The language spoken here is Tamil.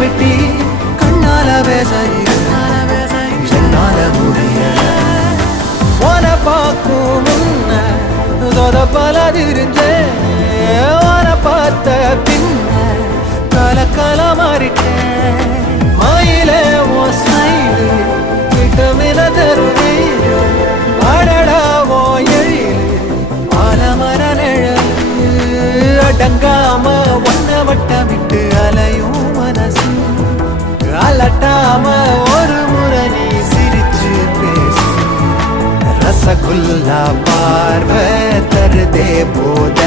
வெட்டி கண்ணால என்னால முடியல உன பார்க்கும் பல தெரிஞ்சேன் உன பார்த்த பின்ன கலக்கல மாறிட்டேன் மயில ஓ ஸ்மைலு விட்டமின தருவீரு அடடாவோ எழிலு ஆலமர நிழலு அடங்காம ஒன்ன வட்டமிட்டு அலையும் மனசு அலட்டாம ஒரு முறை நீ சிரிச்சு பேசு ரசகுல்லா பார்வை தருதே போத